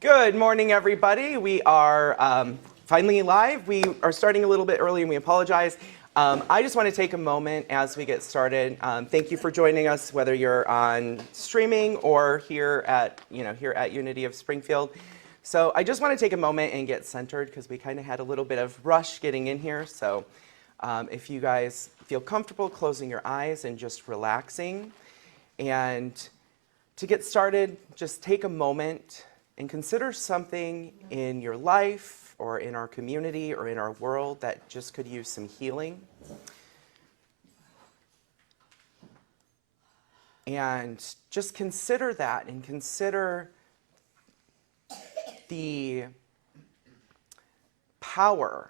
Good morning, everybody. We are finally live. We are starting a little bit early, and we apologize. I just want to take a moment as we get started. Thank you for joining us, whether you're on streaming or here at Unity of Springfield. So I just want to take a moment and get centered because we kind of had a little bit of rush getting in here. So if you guys feel comfortable closing your eyes and just relaxing, and to get started, just take a moment and consider something in your life or in our community or in our world that just could use some healing. And just consider that, and consider the power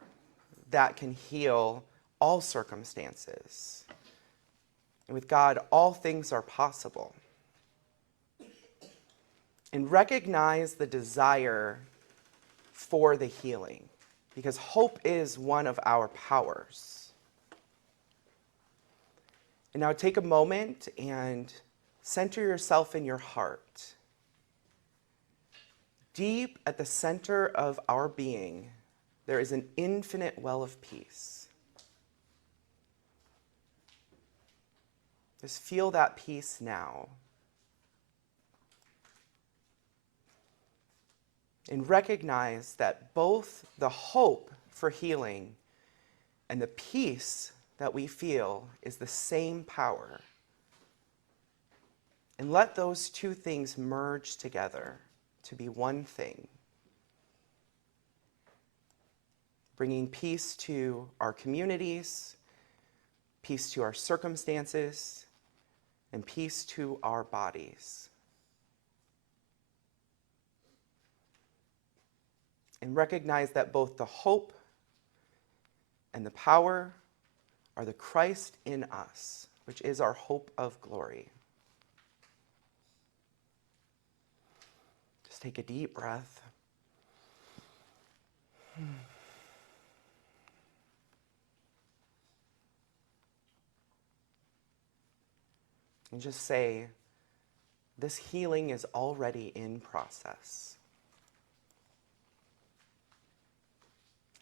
that can heal all circumstances. And with God, all things are possible. And recognize the desire for the healing, because hope is one of our powers. And now take a moment and center yourself in your heart. Deep at the center of our being, there is an infinite well of peace. Just feel that peace now. And recognize that both the hope for healing and the peace that we feel is the same power. And let those two things merge together to be one thing, bringing peace to our communities, peace to our circumstances, and peace to our bodies. And recognize that both the hope and the power are the Christ in us, which is our hope of glory. Just take a deep breath. And just say, this healing is already in process.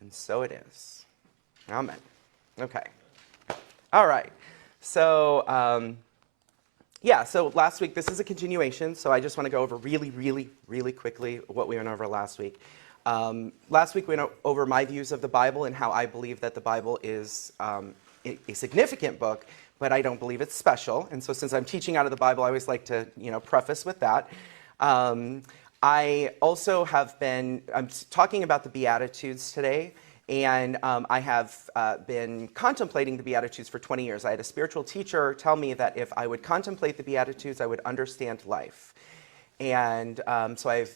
And so it is. Amen. Okay. All right. So, so last week, this is a continuation, so I just want to go over really quickly what we went over last week. Last week, we went over my views of the Bible and how I believe that the Bible is a significant book, but I don't believe it's special. And so since I'm teaching out of the Bible, I always like to, preface with that. I also I'm talking about the Beatitudes today, and I have been contemplating the Beatitudes for 20 years. I had a spiritual teacher tell me that if I would contemplate the Beatitudes, I would understand life. And so I've,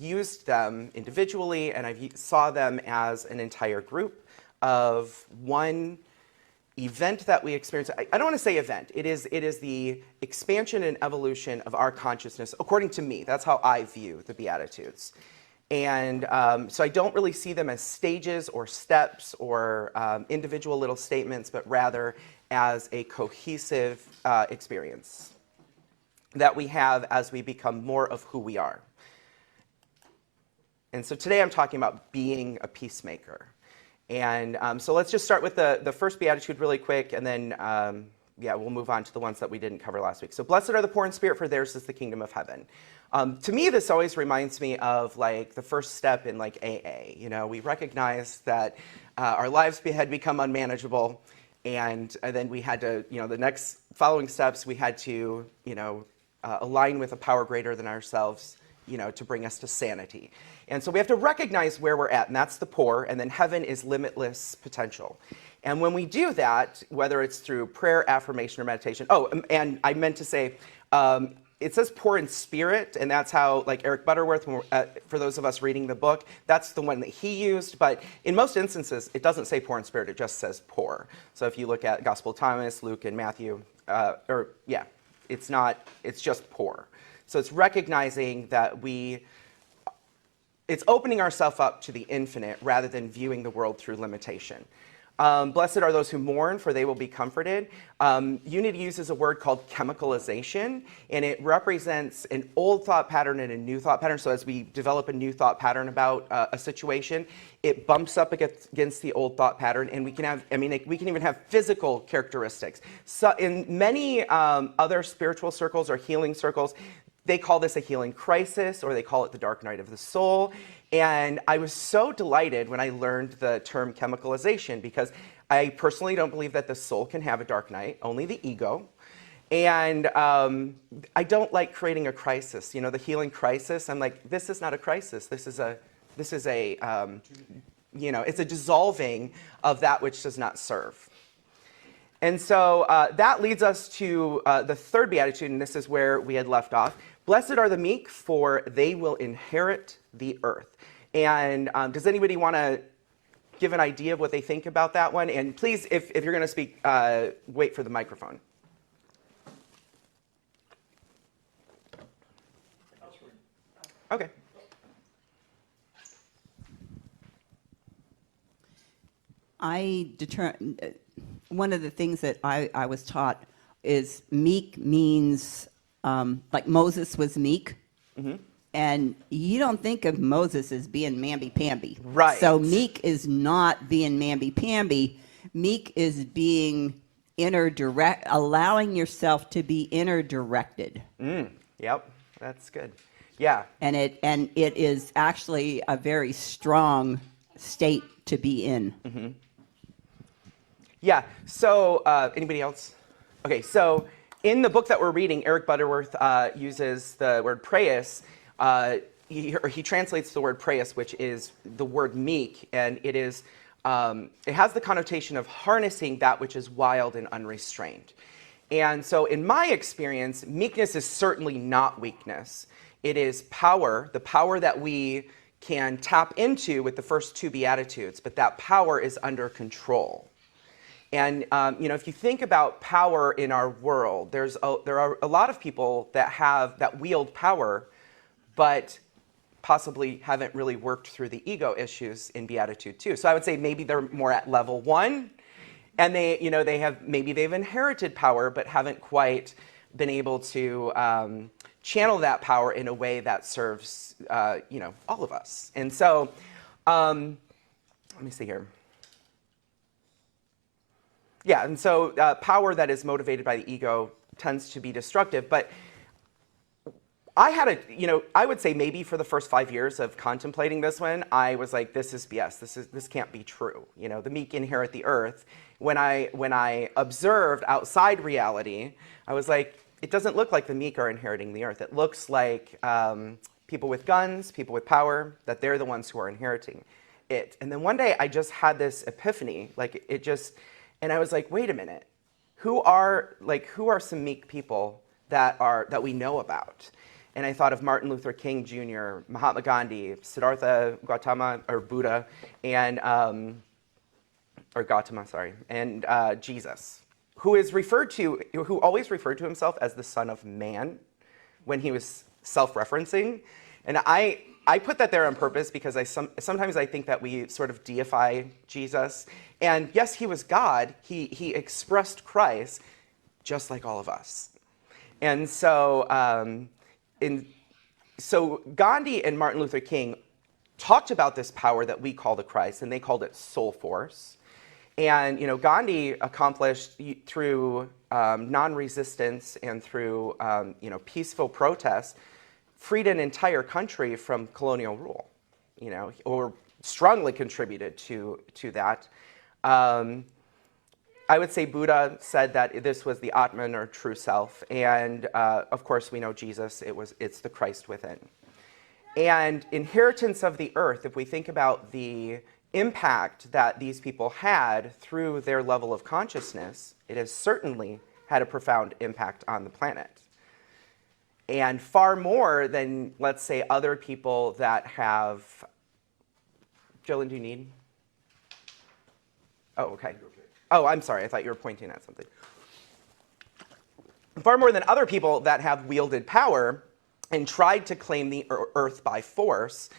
used them individually, and I saw them as an entire group of one event that we experience. I don't want to say event. It is the expansion and evolution of our consciousness, according to me. That's how I view the Beatitudes. And so I don't really see them as stages or steps or individual little statements, but rather as a cohesive experience that we have as we become more of who we are. And so today I'm talking about being a peacemaker. And so let's just start with the first Beatitude really quick, and then, we'll move on to the ones that we didn't cover last week. So, blessed are the poor in spirit, for theirs is the kingdom of heaven. To me, this always reminds me of, the first step in, AA. We recognize that our lives had become unmanageable, and then we had to, the next following steps, we had to, align with a power greater than ourselves, to bring us to sanity. And so we have to recognize where we're at, and that's the poor, and then heaven is limitless potential. And when we do that, whether it's through prayer, affirmation, or meditation, and I meant to say, it says poor in spirit, and that's how, Eric Butterworth, for those of us reading the book, that's the one that he used, but in most instances, it doesn't say poor in spirit, it just says poor. So if you look at Gospel of Thomas, Luke, and Matthew, it's just poor. So it's recognizing that it's opening ourselves up to the infinite rather than viewing the world through limitation. Blessed are those who mourn, for they will be comforted. Unity uses a word called chemicalization, and it represents an old thought pattern and a new thought pattern. So as we develop a new thought pattern about a situation, it bumps up against the old thought pattern, and we can have, we can even have physical characteristics. So in many other spiritual circles or healing circles, they call this a healing crisis, or they call it the dark night of the soul. And I was so delighted when I learned the term chemicalization, because I personally don't believe that the soul can have a dark night, only the ego. And I don't like creating a crisis. You know, the healing crisis, I'm like, this is not a crisis. This is a it's a dissolving of that which does not serve. And so that leads us to the third beatitude, and this is where we had left off. Blessed are the meek, for they will inherit the earth. And does anybody want to give an idea of what they think about that one? And please, if you're going to speak, wait for the microphone. Okay. One of the things that I was taught is meek means, like Moses was meek. Mm-hmm. And you don't think of Moses as being mamby-pamby. Right. So meek is not being mamby-pamby. Meek is being allowing yourself to be inner directed. Yep, that's good. Yeah. And it is actually a very strong state to be in. Mm-hmm. Yeah, so anybody else? Okay, so in the book that we're reading, Eric Butterworth uses the word praeus. He translates the word praeus, which is the word meek, and it has the connotation of harnessing that which is wild and unrestrained. And so in my experience, meekness is certainly not weakness. It is power, the power that we can tap into with the first two Beatitudes, but that power is under control. And if you think about power in our world, there are a lot of people that wield power, but possibly haven't really worked through the ego issues in Beatitude 2. So I would say maybe they're more at level 1, and they've inherited power, but haven't quite been able to channel that power in a way that serves all of us. And so let me see here. Yeah, and so power that is motivated by the ego tends to be destructive. But I would say maybe for the first 5 years of contemplating this one, I was like, this is BS. This can't be true. The meek inherit the earth. When I observed outside reality, I was like, it doesn't look like the meek are inheriting the earth. It looks like people with guns, people with power, that they're the ones who are inheriting it. And then one day I just had this epiphany, and I was like, wait a minute, who are some meek people that we know about? And I thought of Martin Luther King Jr., Mahatma Gandhi, Siddhartha Gautama, or Buddha, and Jesus, who always referred to himself as the Son of Man when he was self-referencing. And I put that there on purpose because sometimes I think that we sort of deify Jesus. And yes, he was God. He expressed Christ just like all of us. And so, so Gandhi and Martin Luther King talked about this power that we call the Christ, and they called it soul force. And Gandhi accomplished through non-resistance and through peaceful protest, freed an entire country from colonial rule, or strongly contributed to that. I would say Buddha said that this was the Atman, or true self, and of course we know Jesus, it's the Christ within. And inheritance of the earth, if we think about the impact that these people had through their level of consciousness, it has certainly had a profound impact on the planet. And far more than, let's say, other people that have... Jolyn, do you need? Oh, okay. Oh, I'm sorry. I thought you were pointing at something. Far more than other people that have wielded power and tried to claim the earth by force,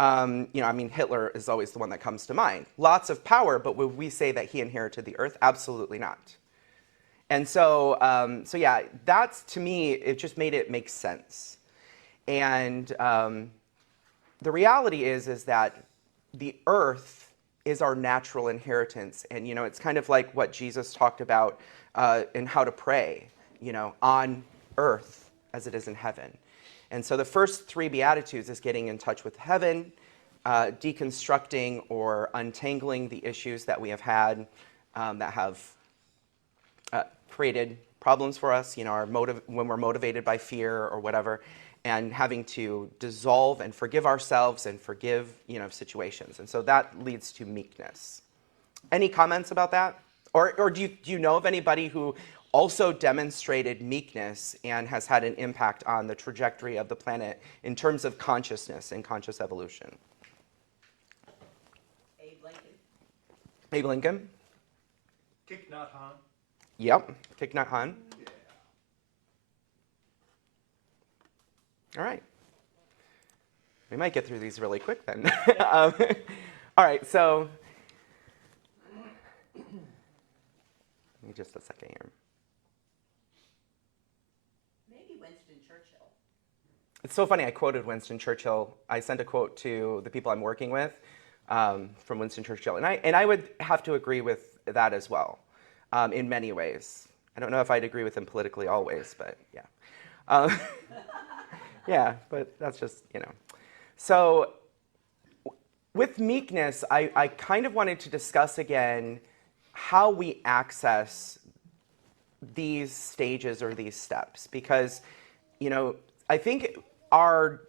I mean, Hitler is always the one that comes to mind. Lots of power, but would we say that he inherited the earth? Absolutely not. And so yeah, that's, to me, it just made it make sense. And the reality is that the earth is our natural inheritance. And, it's kind of like what Jesus talked about in how to pray, on earth as it is in heaven. And so the first 3 Beatitudes is getting in touch with heaven, deconstructing or untangling the issues that we have had that have created problems for us, when we're motivated by fear or whatever, and having to dissolve and forgive ourselves and forgive, situations. And so that leads to meekness. Any comments about that? Or do you know of anybody who also demonstrated meekness and has had an impact on the trajectory of the planet in terms of consciousness and conscious evolution? Abe Lincoln. Abe Lincoln? Thich Nhat Hanh. Yep, Thich Nhat Hanh. Yeah. All right. We might get through these really quick then. All right, so give me just a second here. Maybe Winston Churchill. It's so funny, I quoted Winston Churchill. I sent a quote to the people I'm working with from Winston Churchill, and I would have to agree with that as well, in many ways. I don't know if I'd agree with him politically always, but yeah. Yeah, but that's just, So with meekness, I kind of wanted to discuss again how we access these stages or these steps, because, I think our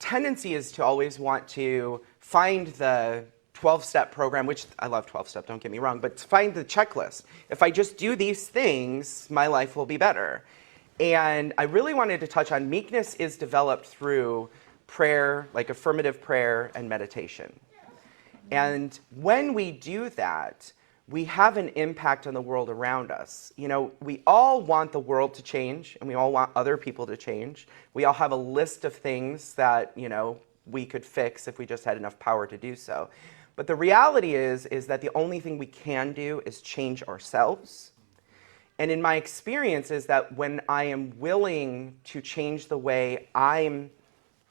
tendency is to always want to find the 12-step program, which I love 12-step, don't get me wrong, but to find the checklist. If I just do these things, my life will be better. And I really wanted to touch on meekness is developed through prayer, like affirmative prayer and meditation. And when we do that, we have an impact on the world around us. We all want the world to change, and we all want other people to change. We all have a list of things that, we could fix if we just had enough power to do so. But the reality is that the only thing we can do is change ourselves. And in my experience is that when I am willing to change the way I'm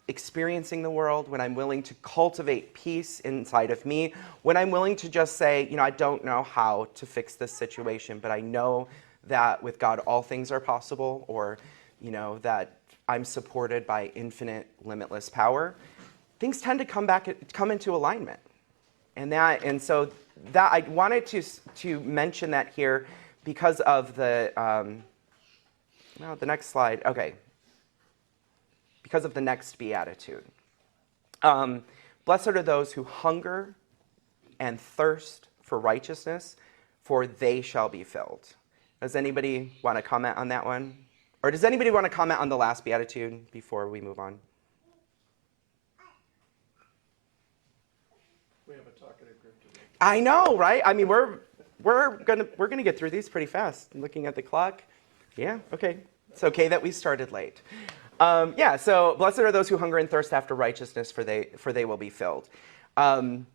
experiencing the world, when I'm willing to cultivate peace inside of me, when I'm willing to just say, I don't know how to fix this situation, but I know that with God all things are possible, or, that I'm supported by infinite, limitless power, things tend to come into alignment. And so that I wanted to mention that here because of the next slide. Okay. Because of the next beatitude. Blessed are those who hunger and thirst for righteousness, for they shall be filled. Does anybody want to comment on that one? Or does anybody want to comment on the last beatitude before we move on? We have a talkative group today. I know, right? I mean, we're gonna get through these pretty fast. I'm looking at the clock. Yeah, okay. It's okay that we started late. So blessed are those who hunger and thirst after righteousness, for they will be filled. And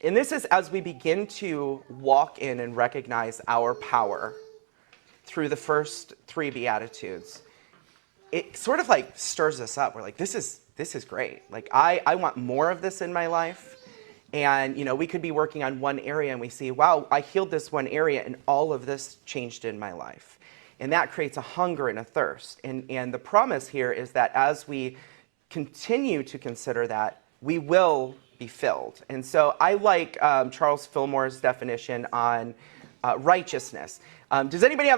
this is as we begin to walk in and recognize our power through the first 3 Beatitudes. It sort of like stirs us up. We're like, this is great. Like I want more of this in my life. And we could be working on one area and we see, wow, I healed this one area and all of this changed in my life. And that creates a hunger and a thirst. And the promise here is that as we continue to consider that, we will be filled. And so I like Charles Fillmore's definition on righteousness. Does anybody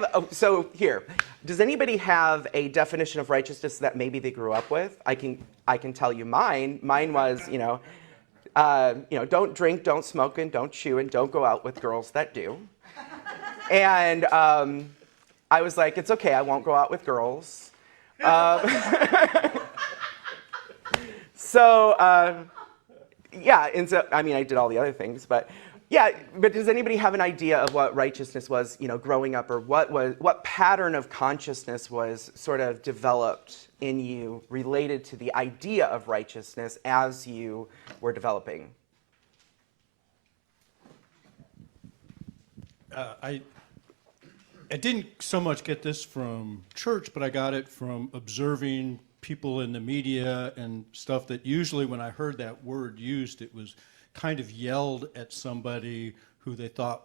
have a definition of righteousness that maybe they grew up with? I can tell you mine. Mine was, don't drink, don't smoke, and don't chew, and don't go out with girls that do. And I was like, it's okay, I won't go out with girls. And so, I did all the other things, but Yeah, but does anybody have an idea of what righteousness was, growing up, or what pattern of consciousness was sort of developed in you related to the idea of righteousness as you were developing? I didn't so much get this from church, but I got it from observing people in the media and stuff that usually when I heard that word used, it was kind of yelled at somebody who they thought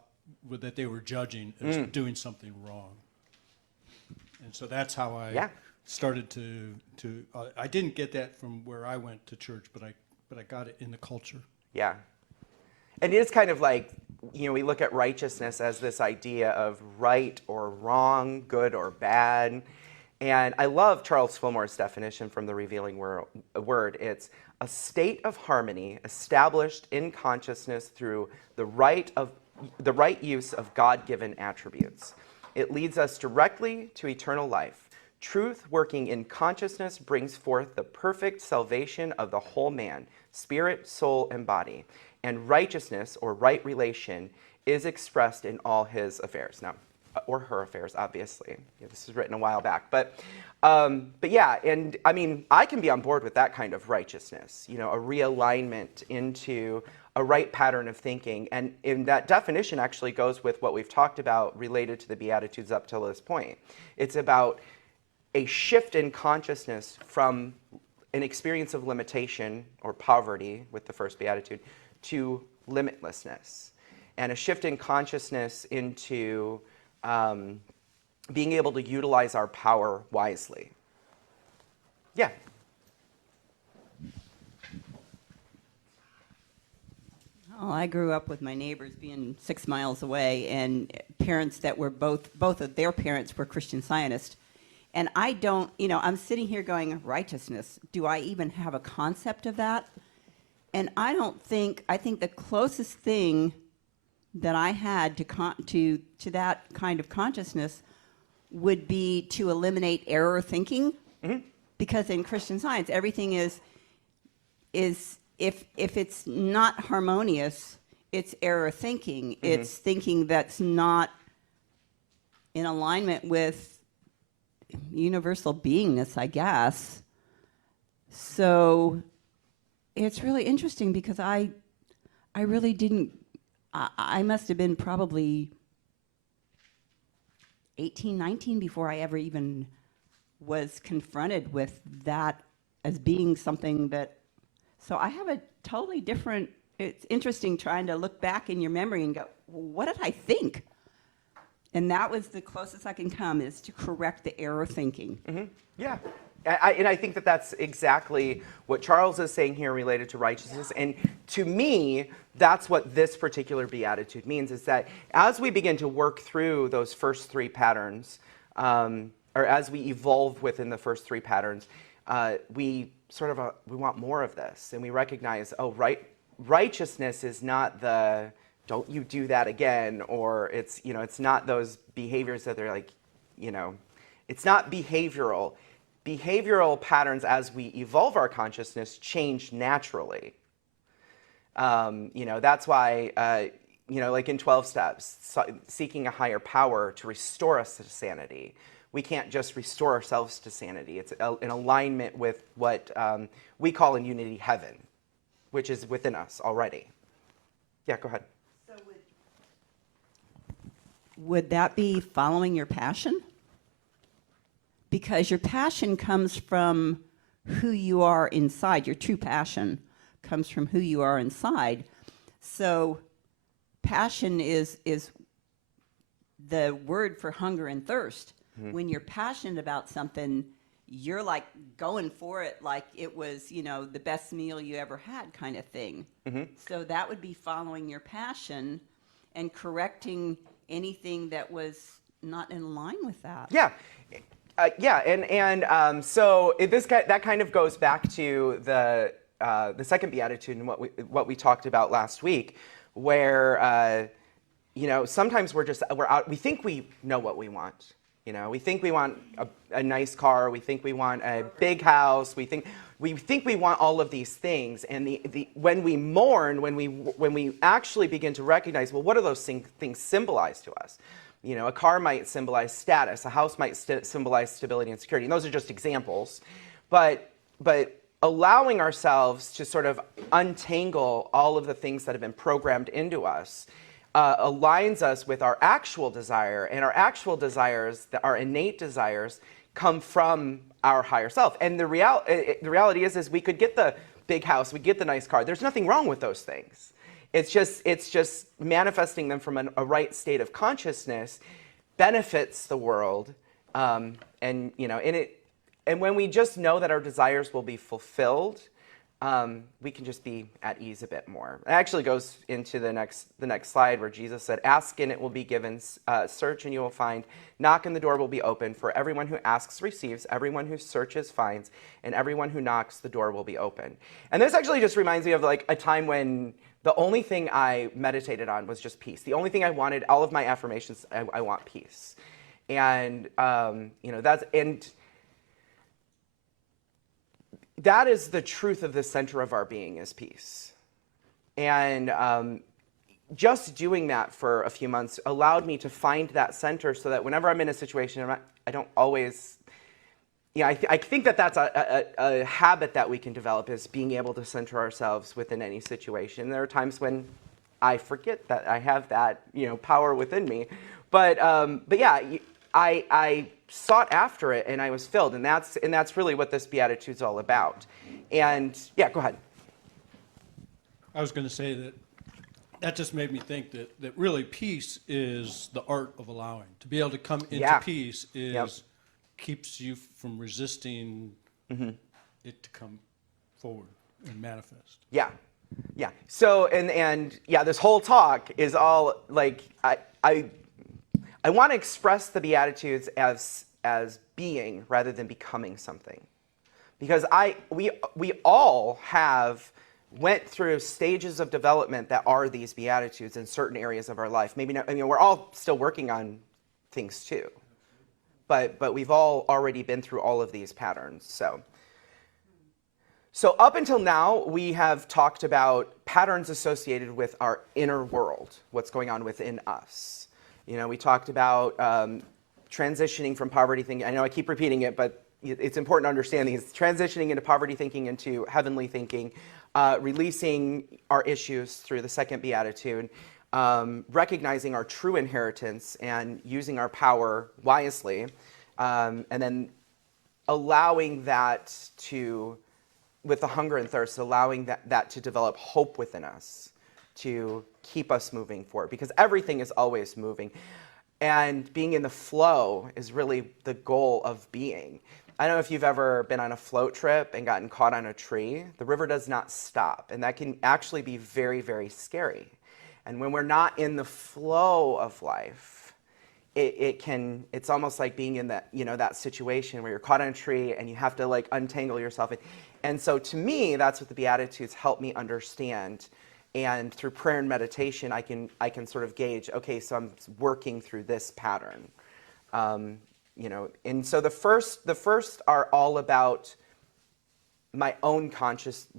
that they were judging as doing something wrong. And so that's how I started to I didn't get that from where I went to church, but I got it in the culture. Yeah. And it is kind of like, we look at righteousness as this idea of right or wrong, good or bad. And I love Charles Fillmore's definition from the Revealing Word. It's a state of harmony established in consciousness through the right use of God-given attributes. It leads us directly to eternal life. Truth working in consciousness brings forth the perfect salvation of the whole man, spirit, soul, and body. And righteousness, or right relation, is expressed in all his affairs. Now, or her affairs, obviously. This was written a while back. But yeah, and I mean, I can be on board with that kind of righteousness, a realignment into a right pattern of thinking. And in that definition actually goes with what we've talked about related to the Beatitudes up till this point. It's about a shift in consciousness from an experience of limitation or poverty with the first Beatitude to limitlessness, and a shift in consciousness into being able to utilize our power wisely. Yeah. Oh, I grew up with my neighbors being 6 miles away, and parents that were both of their parents were Christian Zionists. And I don't, I'm sitting here going, righteousness, do I even have a concept of that? And I think the closest thing that I had to that kind of consciousness would be to eliminate error thinking. Mm-hmm. Because in Christian Science, everything is if it's not harmonious, it's error thinking. Mm-hmm. It's thinking that's not in alignment with universal beingness, I guess. So it's really interesting because I really didn't, I must have been probably 18, 19 before I ever even was confronted with that as being something that, so I have a totally different, it's interesting trying to look back in your memory and go, well, what did I think? And that was the closest I can come, is to correct the error thinking. Mm-hmm. Yeah. And I think that that's exactly what Charles is saying here related to righteousness. And to me, that's what this particular beatitude means, is that as we begin to work through those first three patterns, or as we evolve within the first three patterns, we want more of this. And we recognize, righteousness is not the, don't you do that again, or it's not those behaviors that they're like, it's not behavioral. Behavioral patterns, as we evolve our consciousness, change naturally. That's why, like in 12 steps, seeking a higher power to restore us to sanity. We can't just restore ourselves to sanity. It's in alignment with what we call in Unity heaven, which is within us already. Yeah, go ahead. So would that be following your passion? Because your passion comes from who you are inside. Your true passion comes from who you are inside. So passion is the word for hunger and thirst. Mm-hmm. When you're passionate about something, you're like going for it like it was, the best meal you ever had kind of thing. Mm-hmm. So that would be following your passion and correcting anything that was not in line with that. Yeah. So that kind of goes back to the second beatitude and what we talked about last week, where sometimes we're out. We think we know what we want, You know, we think we want a nice car, we think we want a big house, we think we want all of these things, and when we mourn, when we actually begin to recognize, well, what do those things symbolize to us? You know, a car might symbolize status, a house might symbolize stability and security, and those are just examples. But allowing ourselves to sort of untangle all of the things that have been programmed into us aligns us with our actual desire, and our actual desires, our innate desires, come from our higher self. And the reality is we could get the big house, we get the nice car. There's nothing wrong with those things. It's just manifesting them from a right state of consciousness benefits the world, and you know, and when we just know that our desires will be fulfilled, we can just be at ease a bit more. It actually goes into the next slide where Jesus said, "Ask and it will be given, search and you will find, knock and the door will be open. For everyone who asks receives, everyone who searches finds, and everyone who knocks the door will be open." And this actually just reminds me of like a time when the only thing I meditated on was just peace. The only thing I wanted, all of my affirmations, I want peace, and you know, that is the truth of the center of our being, is peace. And just doing that for a few months allowed me to find that center, so that whenever I'm in a situation, I don't always, you know, I think that that's a habit that we can develop, is being able to center ourselves within any situation. There are times when I forget that I have that, you know, power within me. But yeah, I sought after it, and I was filled, and that's really what this Beatitude's all about. And yeah, go ahead. I was going to say that just made me think that really peace is the art of allowing. To be able to come into peace keeps you from resisting it to come forward and manifest. Yeah. So and yeah, this whole talk is all like I want to express the Beatitudes as being rather than becoming something, because we all have went through stages of development that are these Beatitudes in certain areas of our life. Maybe not, I mean, we're all still working on things too, but we've all already been through all of these patterns. So up until now, we have talked about patterns associated with our inner world, what's going on within us. You know, we talked about transitioning from poverty thinking. I know I keep repeating it, but it's important to understand these. Transitioning into poverty thinking into heavenly thinking, releasing our issues through the second Beatitude, recognizing our true inheritance and using our power wisely, and then allowing that to, with the hunger and thirst, allowing that to develop hope within us, to keep us moving forward, because everything is always moving. And being in the flow is really the goal of being. I don't know if you've ever been on a float trip and gotten caught on a tree. The river does not stop, and that can actually be very, very scary. And when we're not in the flow of life, it's almost like being in that, you know, that situation where you're caught on a tree and you have to like untangle yourself. And so to me, that's what the Beatitudes help me understand. And through prayer and meditation, I can sort of gauge, okay, so I'm working through this pattern, you know. And so the first are all about my own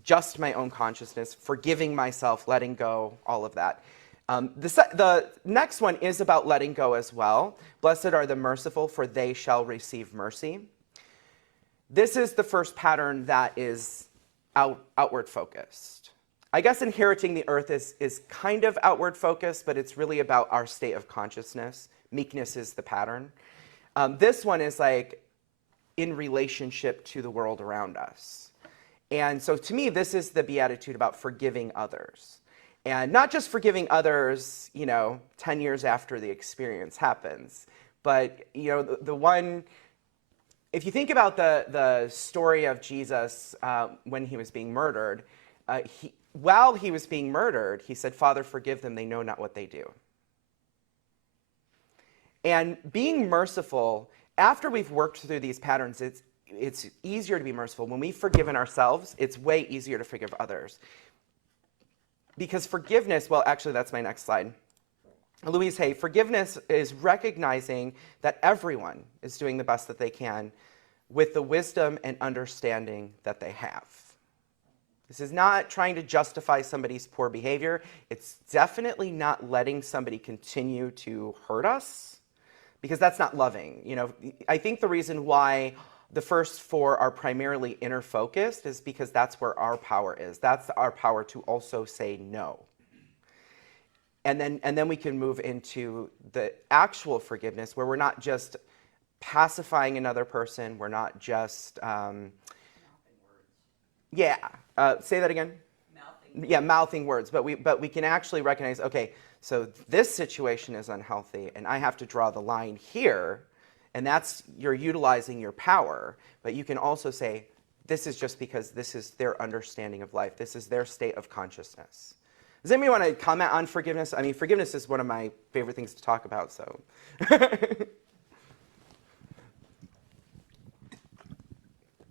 just my own consciousness, forgiving myself, letting go, all of that. The next one is about letting go as well. Blessed are the merciful, for they shall receive mercy. This is the first pattern that is outward focused. I guess inheriting the earth is kind of outward focused, but it's really about our state of consciousness. Meekness is the pattern. This one is like in relationship to the world around us. And so to me, this is the Beatitude about forgiving others. And not just forgiving others, you know, 10 years after the experience happens, but, you know, the one, if you think about the story of Jesus when he was being murdered, while he was being murdered, he said, "Father, forgive them, they know not what they do." And being merciful, after we've worked through these patterns, it's easier to be merciful. When we've forgiven ourselves, it's way easier to forgive others. Because forgiveness, well, actually, that's my next slide. Louise Hay, forgiveness is recognizing that everyone is doing the best that they can with the wisdom and understanding that they have. This is not trying to justify somebody's poor behavior. It's definitely not letting somebody continue to hurt us, because that's not loving. You know, I think the reason why the first four are primarily inner focused is because that's where our power is. That's our power to also say no. And then we can move into the actual forgiveness, where we're not just pacifying another person. We're not just, say that again. Mouthing words. But we can actually recognize, okay, so this situation is unhealthy, and I have to draw the line here, and that's, you're utilizing your power. But you can also say, this is just because this is their understanding of life. This is their state of consciousness. Does anybody want to comment on forgiveness? I mean, forgiveness is one of my favorite things to talk about, so.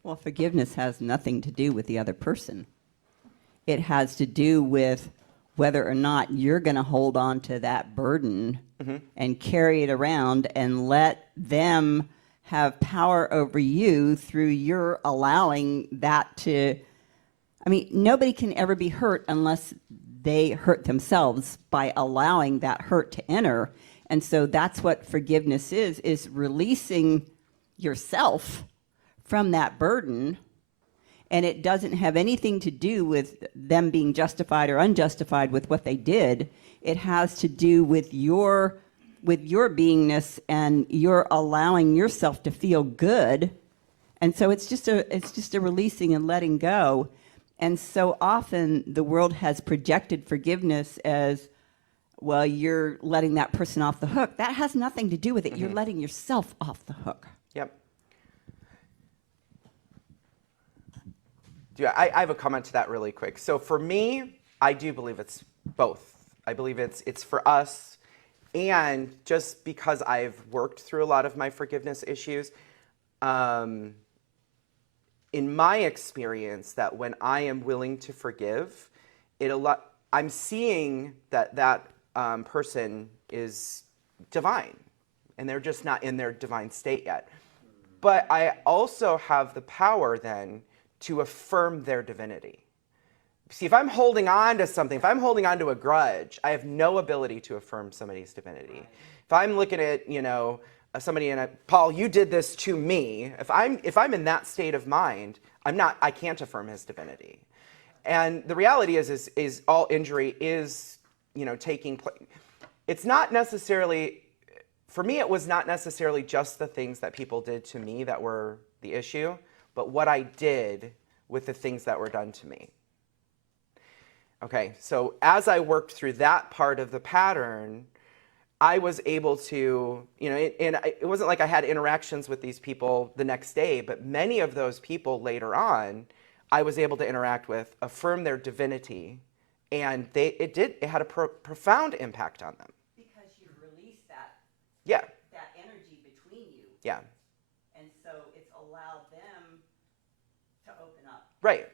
Well, forgiveness has nothing to do with the other person. It has to do with whether or not you're going to hold on to that burden and carry it around and let them have power over you through your allowing that to. I mean, nobody can ever be hurt unless they hurt themselves by allowing that hurt to enter. And so that's what forgiveness is releasing yourself from that burden. And it doesn't have anything to do with them being justified or unjustified with what they did. It has to do with your beingness and your allowing yourself to feel good. And so it's just a releasing and letting go. And so often the world has projected forgiveness as, well, you're letting that person off the hook. That has nothing to do with it. You're letting yourself off the hook. Yep. I have a comment to that really quick. So for me, I do believe it's both. I believe it's for us, and just because I've worked through a lot of my forgiveness issues, in my experience, that when I am willing to forgive, I'm seeing that person is divine, and they're just not in their divine state yet. But I also have the power then to affirm their divinity. See, if I'm holding on to something, if I'm holding on to a grudge, I have no ability to affirm somebody's divinity. If I'm looking at, somebody Paul, you did this to me. If I'm in that state of mind, I can't affirm his divinity. And the reality is all injury is, taking place. It's not necessarily, for me, it was not necessarily just the things that people did to me that were the issue, but what I did with the things that were done to me. Okay, so as I worked through that part of the pattern, I was able to, it wasn't like I had interactions with these people the next day, but many of those people later on, I was able to interact with, affirm their divinity, and it had a profound impact on them. Because you released that energy between you. Yeah. And so it's allowed them to open up. Right.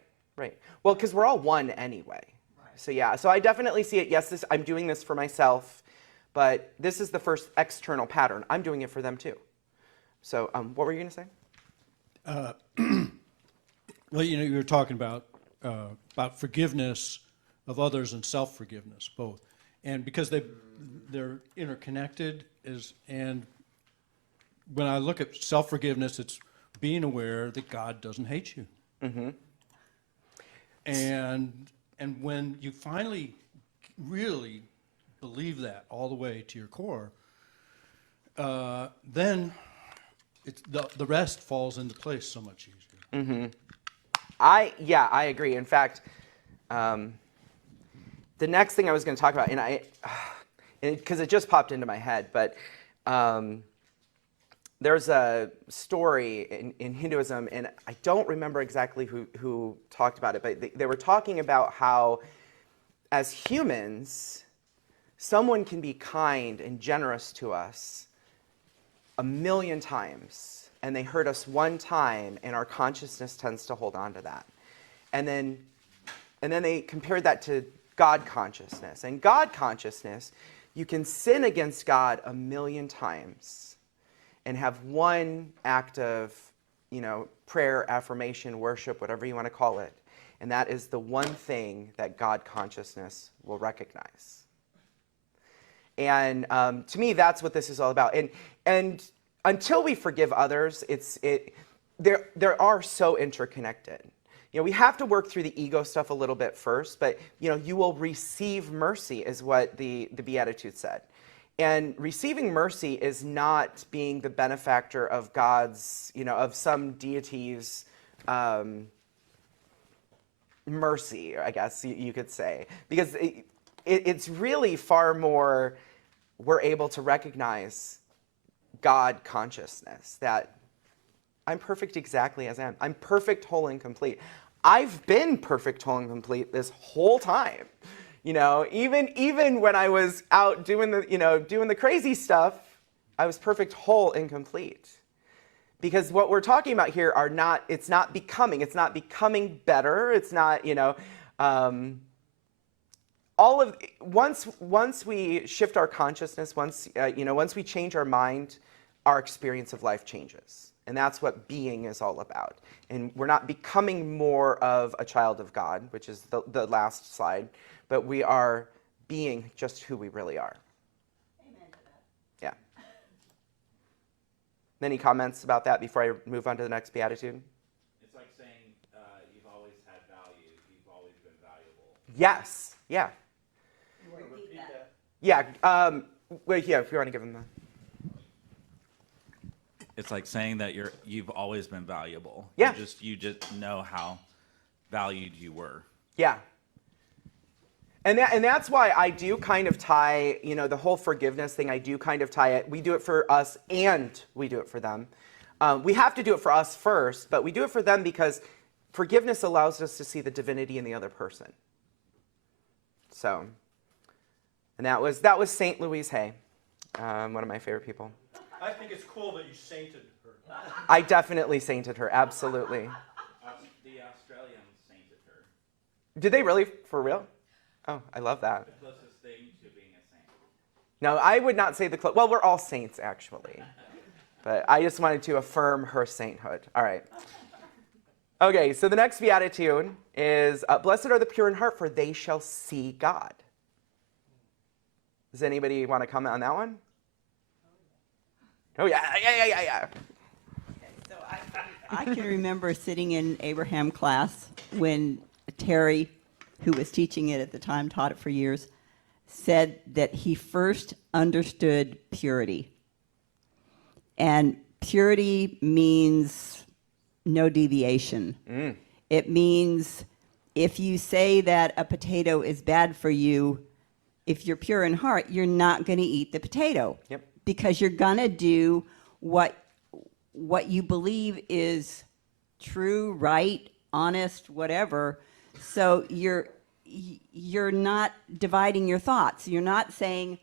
Well, because we're all one anyway. Right. So I definitely see it. Yes, I'm doing this for myself, but this is the first external pattern. I'm doing it for them too. So what were you going to say? Well, you were talking about forgiveness of others and self-forgiveness, both. And because they're interconnected, and when I look at self-forgiveness, it's being aware that God doesn't hate you. Mm-hmm. And when you finally really believe that all the way to your core, then the rest falls into place so much easier. Mm-hmm. I agree. In fact, the next thing I was going to talk about, because it just popped into my head, but there's a story in Hinduism, and I don't remember exactly who talked about it, but they were talking about how, as humans, someone can be kind and generous to us 1,000,000 times, and they hurt us one time, and our consciousness tends to hold on to that. And then they compared that to God consciousness. And God consciousness, You can sin against God 1,000,000 times and have one act of, prayer, affirmation, worship, whatever you want to call it. And that is the one thing that God consciousness will recognize. And to me, that's what this is all about. And until we forgive others, there are so interconnected. We have to work through the ego stuff a little bit first, but you will receive mercy, is what the Beatitudes said. And receiving mercy is not being the benefactor of God's, of some deity's mercy, I guess you could say. Because it's really far more, we're able to recognize God consciousness, that I'm perfect exactly as I am. I'm perfect, whole, and complete. I've been perfect, whole, and complete this whole time. Even when I was out doing the crazy stuff, I was perfect, whole, and complete. Because what we're talking about here it's not becoming better. It's not, once we shift our consciousness, once we change our mind, our experience of life changes. And that's what being is all about. And we're not becoming more of a child of God, which is the last slide, but we are being just who we really are. Amen to that. Yeah. Any comments about that before I move on to the next beatitude? It's like saying you've always had value, you've always been valuable. Yes. Yeah. You want to repeat that? Yeah. Wait, yeah, if you want to give them the... It's like saying that you've always been valuable. Yeah. You just know how valued you were. Yeah. And that's why I do kind of tie, the whole forgiveness thing, I do kind of tie it. We do it for us and we do it for them. We have to do it for us first, but we do it for them because forgiveness allows us to see the divinity in the other person. So, and that was St. Louise Hay, one of my favorite people. I think it's cool that you sainted her. I definitely sainted her, absolutely. The Australians sainted her. Did they really? For real? Oh, I love that. The closest thing to being a saint. No, I would not say well, we're all saints, actually. But I just wanted to affirm her sainthood. All right. Okay, so the next beatitude is, blessed are the pure in heart, for they shall see God. Does anybody want to comment on that one? Oh, yeah. So I can remember sitting in Abraham class when Terry, who was teaching it at the time, taught it for years, said that he first understood purity. And purity means no deviation. It means if you say that a potato is bad for you, if you're pure in heart, you're not going to eat the potato. Yep. Because you're going to do what you believe is true, right, honest, whatever. So you're not dividing your thoughts. You're not saying,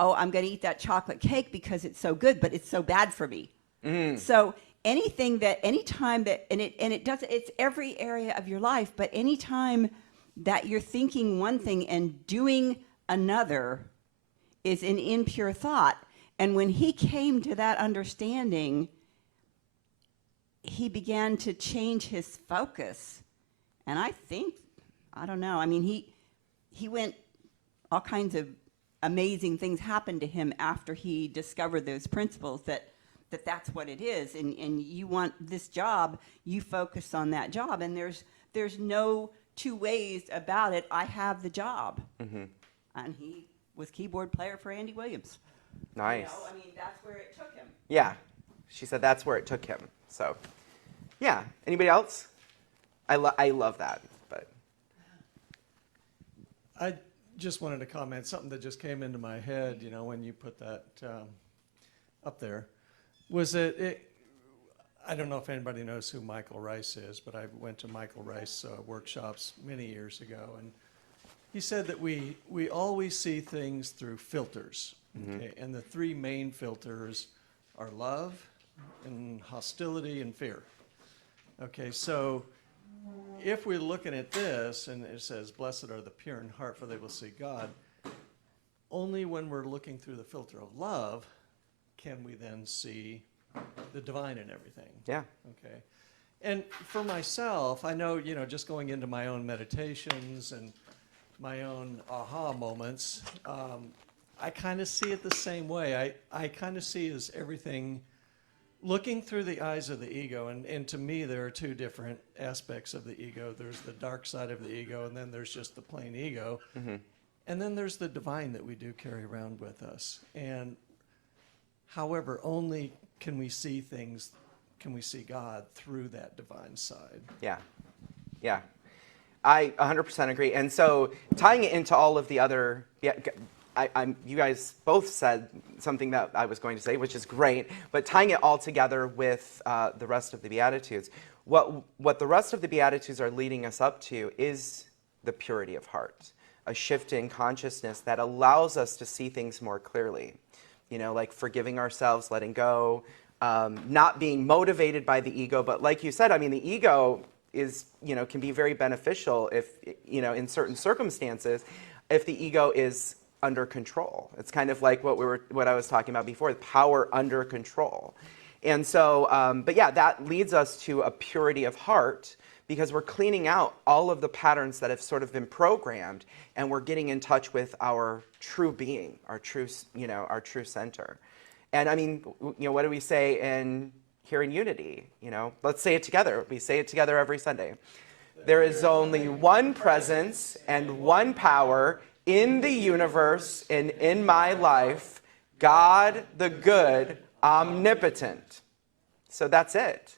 oh, I'm going to eat that chocolate cake because it's so good, but it's so bad for me. So anytime that, and it's every area of your life, but anytime that you're thinking one thing and doing another is an impure thought. And when he came to that understanding, he began to change his focus. And I don't know, I mean, he went, all kinds of amazing things happened to him after he discovered those principles that's what it is. And you want this job, you focus on that job. And there's no two ways about it. I have the job. Mm-hmm. And he was keyboard player for Andy Williams. Nice. I mean, that's where it took him. Yeah. She said that's where it took him. So, yeah. Anybody else? I love that. But I just wanted to comment something that just came into my head, when you put that up there, was that I don't know if anybody knows who Michael Rice is, but I went to Michael Rice workshops many years ago, and he said that we always see things through filters. Okay? And the three main filters are love and hostility and fear. Okay, so if we're looking at this and it says, blessed are the pure in heart, for they will see God, only when we're looking through the filter of love can we then see the divine in everything. Yeah. Okay. And for myself, I know, just going into my own meditations and my own aha moments, I kind of see it the same way. I kind of see as everything looking through the eyes of the ego. And to me, there are two different aspects of the ego. There's the dark side of the ego, and then there's just the plain ego. Mm-hmm. And then there's the divine that we do carry around with us. And however, only can we see God through that divine side. Yeah. Yeah. I 100% agree. And so tying it into all of the other, you guys both said something that I was going to say, which is great, but tying it all together with the rest of the Beatitudes, what the rest of the Beatitudes are leading us up to is the purity of heart, a shift in consciousness that allows us to see things more clearly, like forgiving ourselves, letting go, not being motivated by the ego. But like you said, I mean, the ego is, can be very beneficial if, in certain circumstances, if the ego is under control. It's kind of like what I was talking about before, the power under control. And so, but yeah, that leads us to a purity of heart, because we're cleaning out all of the patterns that have sort of been programmed, and we're getting in touch with our true being, our true center. And I mean, what do we say here in Unity? Let's say it together. We say it together every Sunday. There is only one presence and one power in the universe and in my life, God the good, omnipotent. So that's it.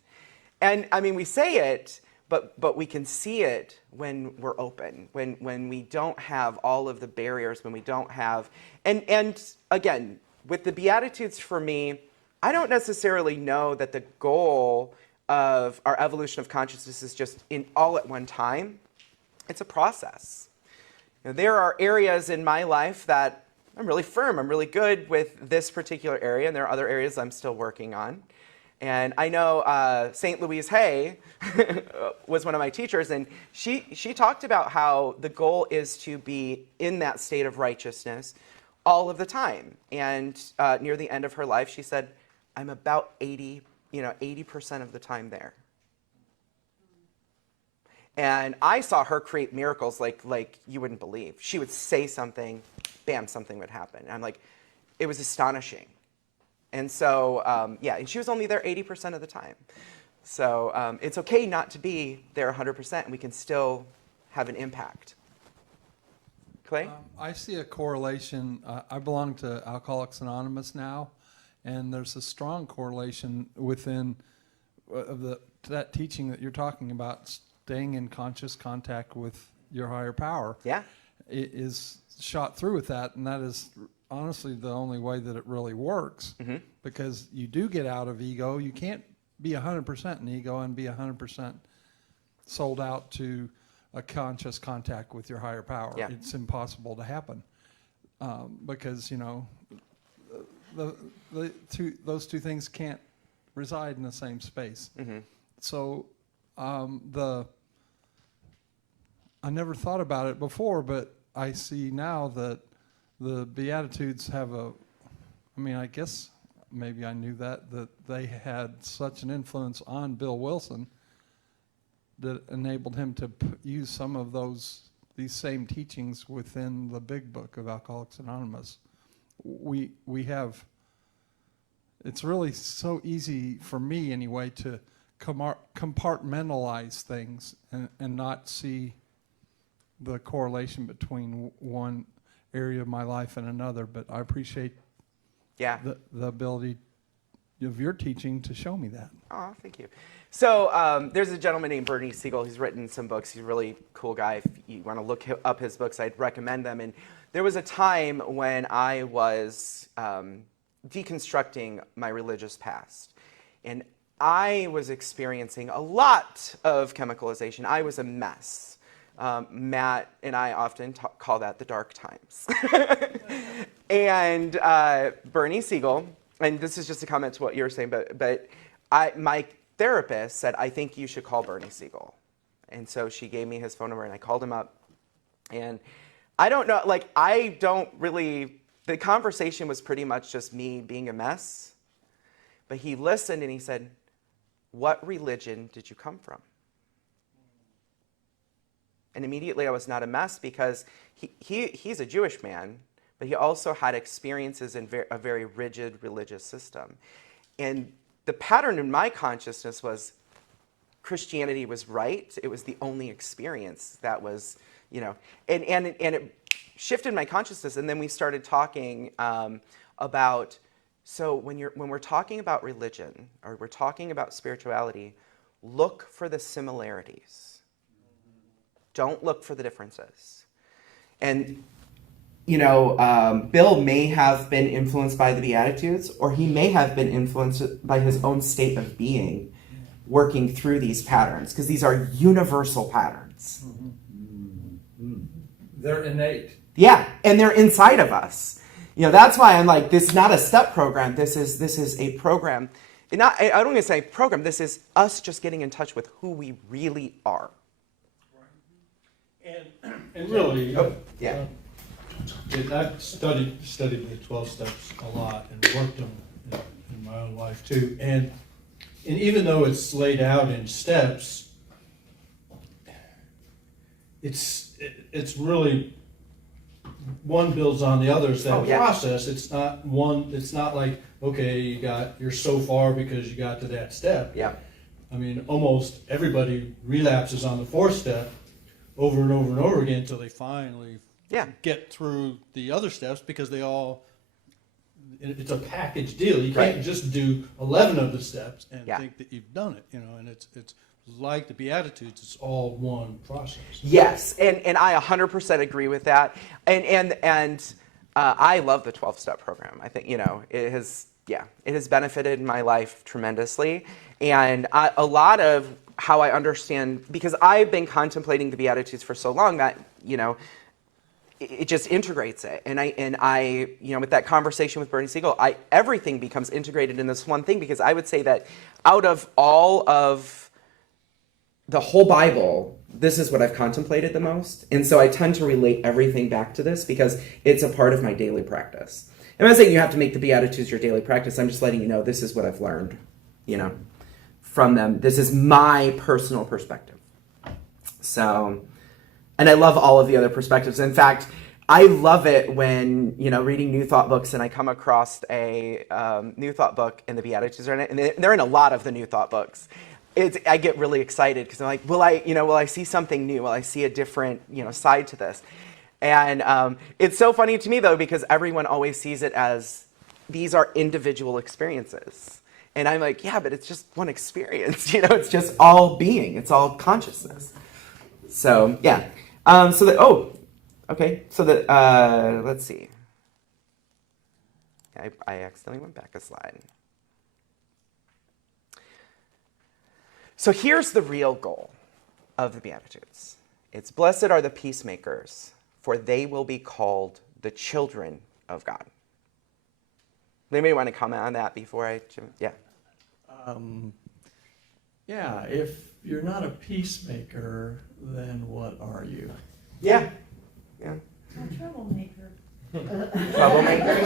And I mean, we say it, but we can see it when we're open, when we don't have all of the barriers, when we don't have, and again, with the Beatitudes for me, I don't necessarily know that the goal of our evolution of consciousness is just all at one time. It's a process. There are areas in my life that I'm really firm, I'm really good with this particular area, and there are other areas I'm still working on. And I know St. Louise Hay was one of my teachers, and she talked about how the goal is to be in that state of righteousness all of the time. And near the end of her life, she said, I'm about 80% of the time there. And I saw her create miracles like you wouldn't believe. She would say something, bam, something would happen. And I'm like, it was astonishing. And so, and she was only there 80% of the time. So it's okay not to be there 100%, and we can still have an impact. Clay? I see a correlation. I belong to Alcoholics Anonymous now, and there's a strong correlation within that teaching that you're talking about, staying in conscious contact with your higher power. Yeah. It is shot through with that, and that is honestly the only way that it really works, because you do get out of ego. You can't be 100% in ego and be 100% sold out to a conscious contact with your higher power. Yeah. It's impossible to happen because, those two things can't reside in the same space. So I never thought about it before, but I see now that the Beatitudes have I guess maybe I knew that they had such an influence on Bill Wilson that enabled him to use some of these same teachings within the big book of Alcoholics Anonymous. We have, it's really so easy for me anyway to compartmentalize things and not see the correlation between one area of my life and another, but I appreciate the ability of your teaching to show me that. Oh, thank you. So there's a gentleman named Bernie Siegel. He's written some books. He's a really cool guy. If you want to look up his books, I'd recommend them. And there was a time when I was deconstructing my religious past, and I was experiencing a lot of chemicalization. I was a mess. Matt and I often call that the dark times. And Bernie Siegel, and this is just a comment to what you were saying, but my therapist said, I think you should call Bernie Siegel. And so she gave me his phone number, and I called him up. And I don't know, I don't really the conversation was pretty much just me being a mess. But he listened and he said, "What religion did you come from?" And immediately I was not a mess, because he's a Jewish man, but he also had experiences in a very rigid religious system. And the pattern in my consciousness was Christianity was right. It was the only experience that was, and it shifted my consciousness. And then we started talking about, so when we're talking about religion or we're talking about spirituality, look for the similarities. Don't look for the differences. And, Bill may have been influenced by the Beatitudes, or he may have been influenced by his own state of being, working through these patterns, because these are universal patterns. They're innate. Yeah, and they're inside of us. That's why I'm like, this is not a step program. This is a program. I don't want to say program. This is us just getting in touch with who we really are. And really, Yeah. I've studied the 12 steps a lot and worked them in my own life too. And even though it's laid out in steps, it's really one builds on the others. That process. It's not one. It's not like, okay, you're so far because you got to that step. Yeah. I mean, almost everybody relapses on the fourth step over and over and over again until they finally get through the other steps, because it's a package deal. You can't just do 11 of the steps and think that you've done it, and it's like the Beatitudes, it's all one process. Yes, and I 100% agree with that. And I love the 12-step program. I think, it has benefited my life tremendously. And a lot of how I understand, because I've been contemplating the Beatitudes for so long that, it just integrates it. And I with that conversation with Bernie Siegel, everything becomes integrated in this one thing, because I would say that out of all of the whole Bible, this is what I've contemplated the most. And so I tend to relate everything back to this, because it's a part of my daily practice. I'm not saying you have to make the Beatitudes your daily practice. I'm just letting you know this is what I've learned, from them. This is my personal perspective. So, and I love all of the other perspectives. In fact, I love it when, reading New Thought books and I come across a New Thought book and the Beatitudes are in it. And they're in a lot of the New Thought books. I get really excited, because I'm like, will I see something new? Will I see a different, side to this? And it's so funny to me, though, because everyone always sees it as these are individual experiences. And I'm like, yeah, but it's just one experience. It's just all being. It's all consciousness. So, yeah. Let's see. I accidentally went back a slide. So here's the real goal of the Beatitudes. It's blessed are the peacemakers, for they will be called the children of God. Anybody want to comment on that before I jump? Yeah. If you're not a peacemaker, then what are you? Yeah. A troublemaker. Troublemaker.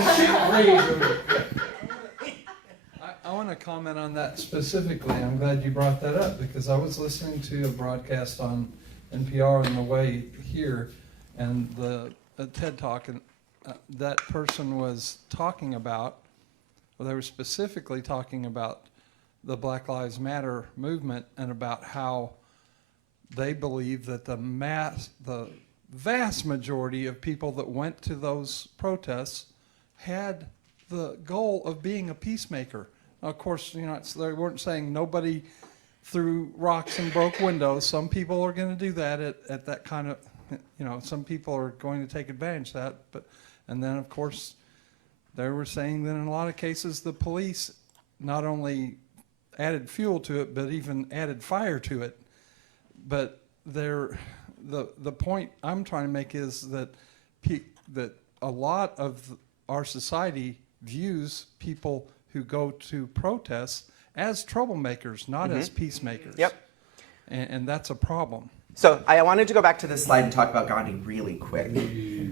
I want to comment on that specifically. I'm glad you brought that up, because I was listening to a broadcast on NPR on the way here, and a TED Talk, and that person was talking about, they were specifically talking about the Black Lives Matter movement, and about how they believe that the vast majority of people that went to those protests had the goal of being a peacemaker. Now, of course, they weren't saying nobody threw rocks and broke windows. Some people are going to do that at that kind of, some people are going to take advantage of that. And then, of course, they were saying that in a lot of cases, the police not only added fuel to it, but even added fire to it. But the point I'm trying to make is that that a lot of our society views people who go to protests as troublemakers, not as peacemakers. Yep. And that's a problem. So I wanted to go back to this slide and talk about Gandhi really quick.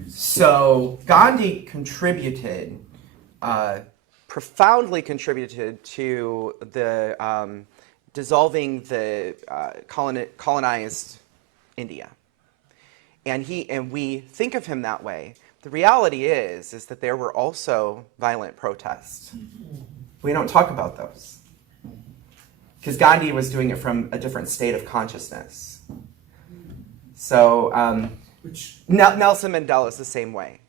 So Gandhi contributed, profoundly contributed to the dissolving the colonized India. And we think of him that way. The reality is that there were also violent protests. We don't talk about those. Because Gandhi was doing it from a different state of consciousness. So Nelson Mandela is the same way.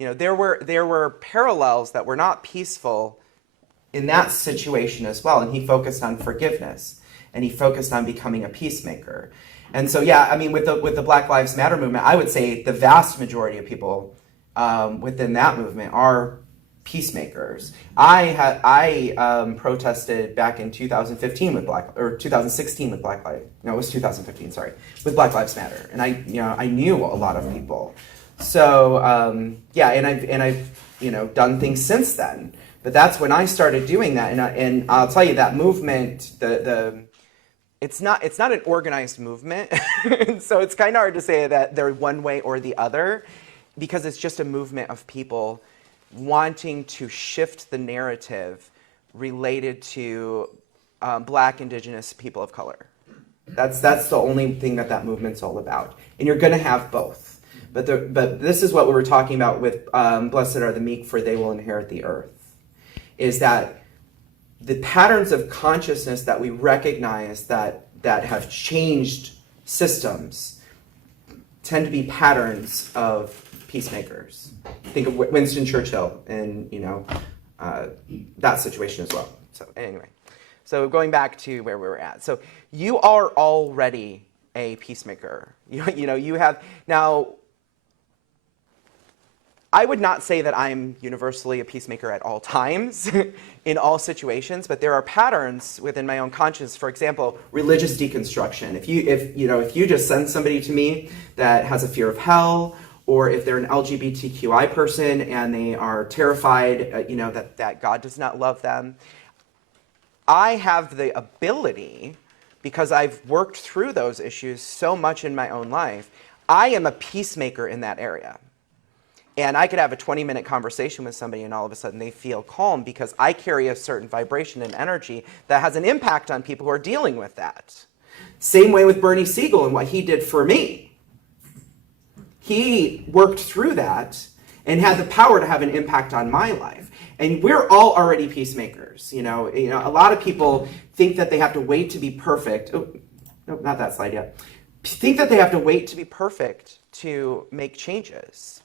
You know, there were parallels that were not peaceful in that situation as well, and he focused on forgiveness, and he focused on becoming a peacemaker. And so, yeah, I mean, with the Black Lives Matter movement, I would say the vast majority of people within that movement are peacemakers. I protested back in 2015 with 2016 with Black Lives. No, it was 2015. Sorry, with Black Lives Matter, and I knew a lot of people. So yeah, and I've done things since then. But that's when I started doing that, and I'll tell you that movement, it's not an organized movement, so it's kind of hard to say that they're one way or the other, because it's just a movement of people wanting to shift the narrative related to Black, Indigenous, people of color. That's the only thing that movement's all about, and you're going to have both. But this is what we were talking about with "Blessed are the meek, for they will inherit the earth." Is that the patterns of consciousness that we recognize that have changed systems tend to be patterns of peacemakers. Think of Winston Churchill and that situation as well. So anyway, so going back to where we were at. So you are already a peacemaker. You have now. I would not say that I'm universally a peacemaker at all times, in all situations, but there are patterns within my own conscience. For example, religious deconstruction. If you just send somebody to me that has a fear of hell, or if they're an LGBTQI person and they are terrified, that God does not love them, I have the ability, because I've worked through those issues so much in my own life, I am a peacemaker in that area. And I could have a 20-minute conversation with somebody and all of a sudden they feel calm because I carry a certain vibration and energy that has an impact on people who are dealing with that. Same way with Bernie Siegel and what he did for me. He worked through that and had the power to have an impact on my life. And we're all already peacemakers. A lot of people think that they have to wait to be perfect. Oh, no, not that slide yet. Think that they have to wait to be perfect to make changes.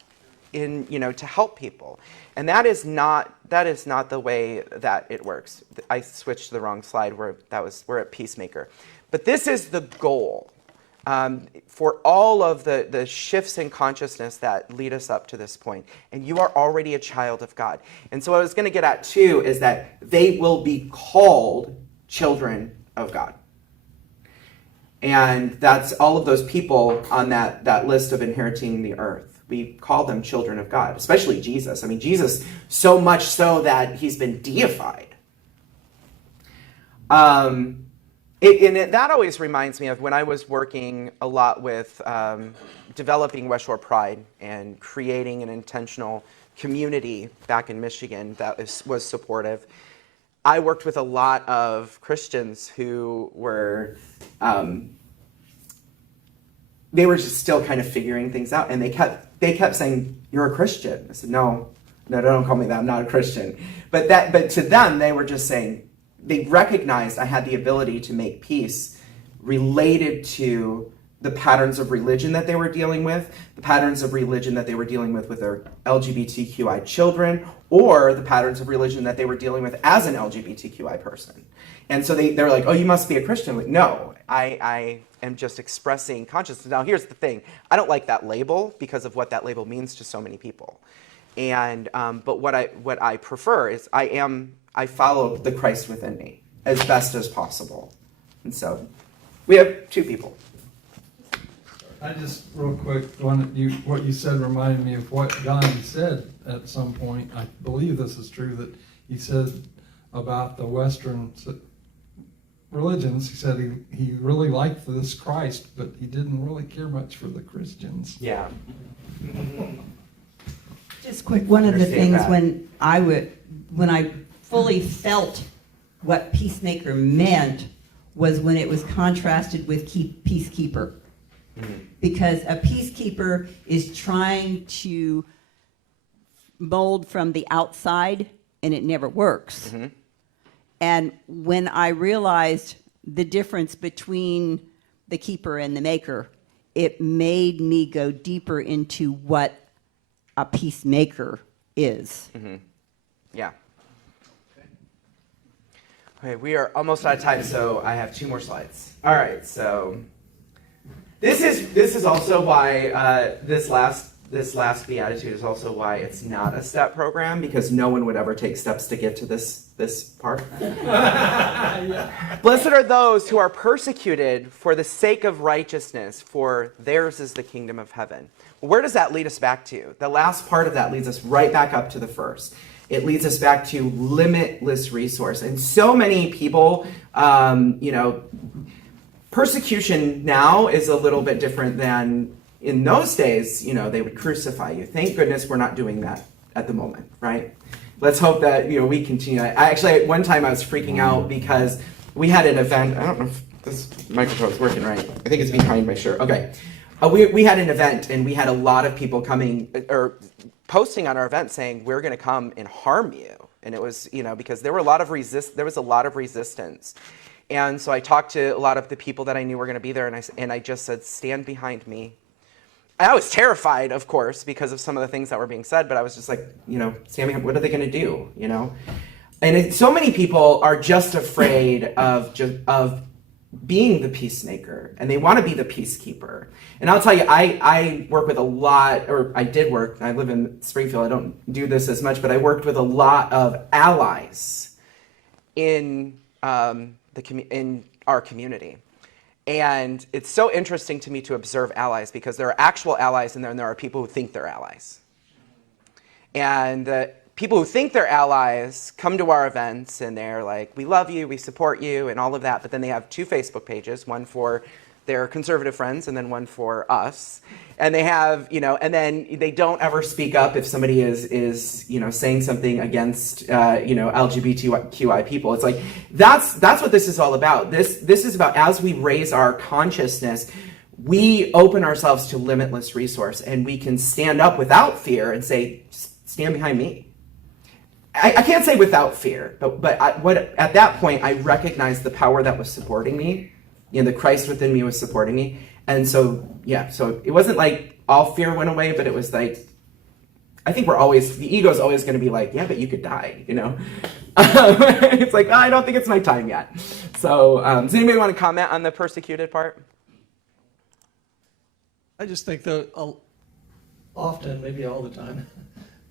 To help people, and that is not the way that it works. I switched to the wrong slide where we're at Peacemaker, but this is the goal for all of the shifts in consciousness that lead us up to this point. And you are already a child of God. And so what I was going to get at too is that they will be called children of God. And that's all of those people on that list of inheriting the earth. We call them children of God, especially Jesus. I mean, Jesus, so much so that he's been deified. That always reminds me of when I was working a lot with developing West Shore Pride and creating an intentional community back in Michigan that was supportive. I worked with a lot of Christians who were... they were just still kind of figuring things out, and they kept saying, "You're a Christian." I said, No, don't call me that. I'm not a Christian. But to them, they were just saying, they recognized I had the ability to make peace related to the patterns of religion that they were dealing with, the patterns of religion that they were dealing with their LGBTQI children, or the patterns of religion that they were dealing with as an LGBTQI person. And so they were like, "Oh, you must be a Christian." Like, no, I am just expressing consciousness. Now, here's the thing. I don't like that label because of what that label means to so many people. And but what I prefer is I follow the Christ within me as best as possible. And so we have two people. I just, real quick, what you said reminded me of what Gandhi said at some point. I believe this is true, that he said about the Western religions. He said he really liked this Christ, but he didn't really care much for the Christians. Yeah. Just quick, one of the Understand things that. when I fully felt what peacemaker meant was when it was contrasted with peacekeeper. Because a peacekeeper is trying to mold from the outside, and it never works. And when I realized the difference between the keeper and the maker, it made me go deeper into what a peacemaker is. Yeah. Okay, we are almost out of time, so I have 2 more slides. All right, so this is also why this last Beatitude is also why it's not a step program, because no one would ever take steps to get to this part. Blessed are those who are persecuted for the sake of righteousness, for theirs is the kingdom of heaven. Where does that lead us back to? The last part of that leads us right back up to the first. It leads us back to limitless resource. And so many people, persecution now is a little bit different than in those days. They would crucify you. Thank goodness we're not doing that at the moment, right? Let's hope that we continue. At one time I was freaking out because we had an event. I don't know if this microphone is working right. I think it's behind my shirt. Okay. We had an event, and we had a lot of people coming or posting on our event saying, we're going to come and harm you. And it was, because there was a lot of resistance. And so I talked to a lot of the people that I knew were going to be there, and I just said, stand behind me. And I was terrified, of course, because of some of the things that were being said, but I was just like, stand behind, what are they going to do, And so many people are just afraid of being the peacemaker, and they want to be the peacekeeper. And I'll tell you, I work with a lot, or I did work, I live in Springfield, I don't do this as much, but I worked with a lot of allies in in our community. And it's so interesting to me to observe allies, because there are actual allies, and then there are people who think they're allies. And the people who think they're allies come to our events, and they're like, we love you, we support you, and all of that. But then they have 2 Facebook pages, one for their conservative friends and then one for us. And they have, and then they don't ever speak up if somebody is saying something against, LGBTQI people. It's like, that's what this is all about. This is about, as we raise our consciousness, we open ourselves to limitless resource, and we can stand up without fear and say, stand behind me. I can't say without fear, but at that point, I recognized the power that was supporting me. The Christ within me was supporting me. And so, so it wasn't like all fear went away, but it was like, I think the ego is always going to be like, yeah, but you could die, It's like, I don't think it's my time yet. So, does anybody want to comment on the persecuted part? I just think that often, maybe all the time,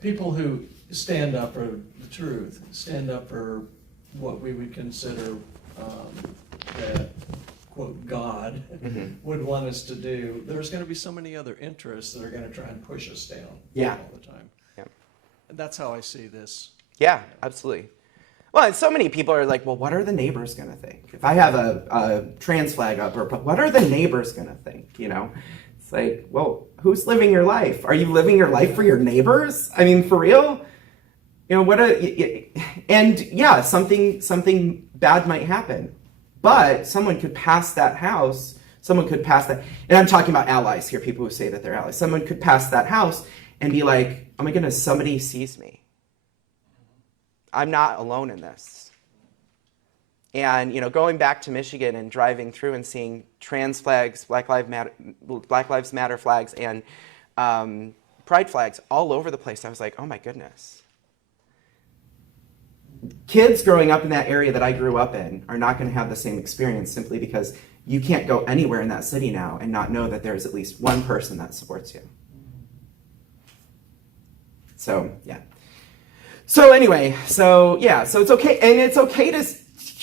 people who stand up for the truth, stand up for what we would consider that, quote, God would want us to do, there's going to be so many other interests that are going to try and push us down all the time. Yeah. And that's how I see this. Yeah, absolutely. Well, and so many people are like, well, what are the neighbors going to think? If I have a trans flag up, what are the neighbors going to think, It's like, well, who's living your life? Are you living your life for your neighbors? I mean, for real? Something bad might happen. But someone could pass that house, and I'm talking about allies here, people who say that they're allies. Someone could pass that house and be like, oh my goodness, somebody sees me. I'm not alone in this. And, going back to Michigan and driving through and seeing trans flags, Black Lives Matter flags, and pride flags all over the place, I was like, oh my goodness. Kids growing up in that area that I grew up in are not going to have the same experience, simply because you can't go anywhere in that city now and not know that there's at least one person that supports you. So, yeah. So anyway, so it's okay. And it's okay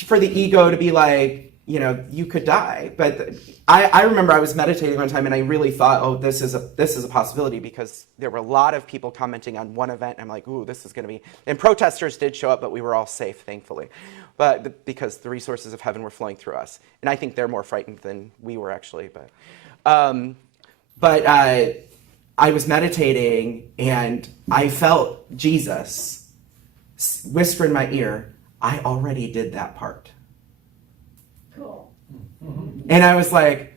for the ego to be like, you could die. But I remember I was meditating one time, and I really thought, oh, this is a possibility, because there were a lot of people commenting on one event. And I'm like, ooh, this is going to be. And protesters did show up, but we were all safe, thankfully, because the resources of heaven were flowing through us. And I think they're more frightened than we were, actually. I was meditating and I felt Jesus whisper in my ear, I already did that part. Cool. And I was like,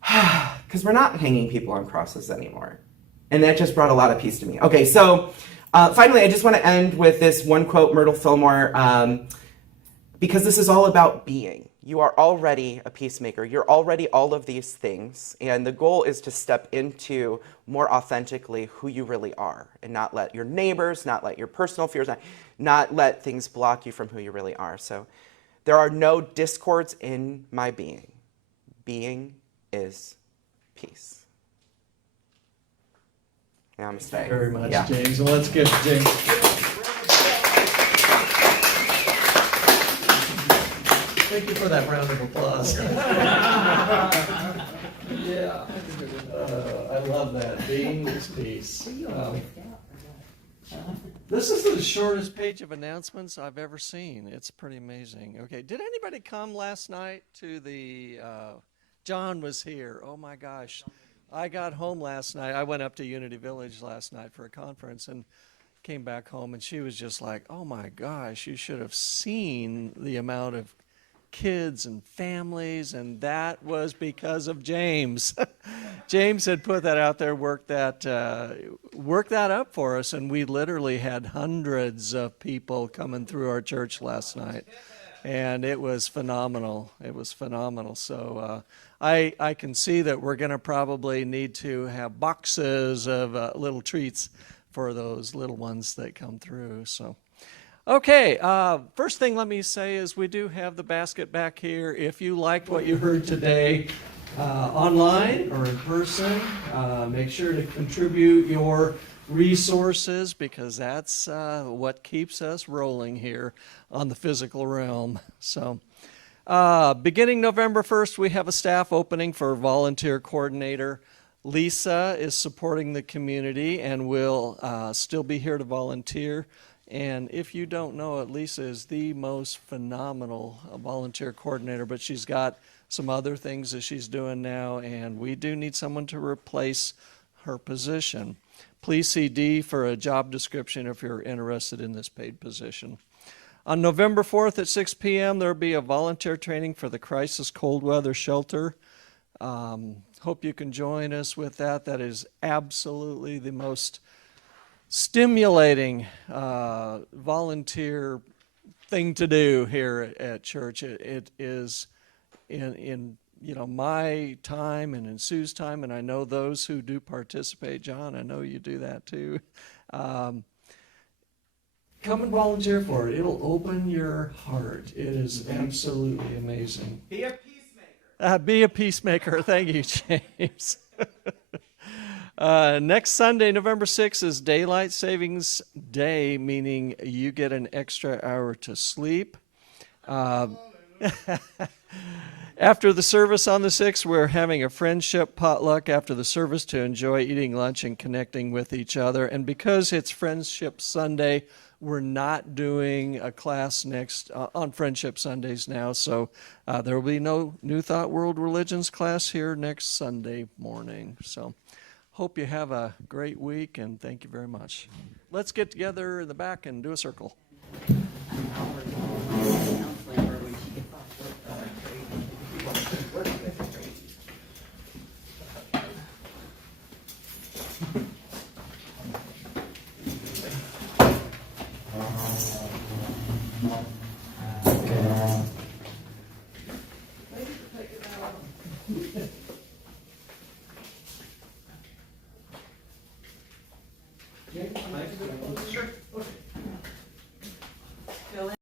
because we're not hanging people on crosses anymore. And that just brought a lot of peace to me. Okay, so finally, I just want to end with this one quote, Myrtle Fillmore, because this is all about being. You are already a peacemaker. You're already all of these things. And the goal is to step into more authentically who you really are and not let your neighbors, not let your personal fears, not let things block you from who you really are. So there are no discords in my being. Being is peace. Namaste. Thank you very much, Yeah. James. And let's give James. Thank you for that round of applause. Yeah. I love that. Being is peace. This is the shortest page of announcements I've ever seen. It's pretty amazing. Okay, did anybody come last night to the, John was here. Oh my gosh. I got home last night. I went up to Unity Village last night for a conference and came back home, and she was just like, oh my gosh, you should have seen the amount of kids and families, and that was because of James. James had put that out there, worked that up for us, and we literally had hundreds of people coming through our church last night, and it was phenomenal. It was phenomenal. So I can see that we're going to probably need to have boxes of little treats for those little ones that come through. So. Okay, first thing let me say is we do have the basket back here. If you liked what you heard today online or in person, make sure to contribute your resources because that's what keeps us rolling here on the physical realm. So, beginning November 1st, we have a staff opening for volunteer coordinator. Lisa is supporting the community and will still be here to volunteer. And if you don't know it, Lisa is the most phenomenal volunteer coordinator, but she's got some other things that she's doing now, and we do need someone to replace her position. Please see Dee for a job description if you're interested in this paid position. On November 4th at 6 p.m., there will be a volunteer training for the Crisis Cold Weather Shelter. Hope you can join us with that. That is absolutely the most stimulating volunteer thing to do here at church. It is in my time and in Sue's time, and I know those who do participate. John, I know you do that too. Come and volunteer for it. It'll open your heart. It is absolutely amazing. Be a peacemaker. Be a peacemaker. Thank you, James. Next Sunday, November 6th, is Daylight Savings Day, meaning you get an extra hour to sleep. After the service on the 6th, we're having a friendship potluck after the service to enjoy eating lunch and connecting with each other. And because it's Friendship Sunday, we're not doing a class next on Friendship Sundays now, so there will be no New Thought World Religions class here next Sunday morning. So. Hope you have a great week, and thank you very much. Let's get together in the back and do a circle.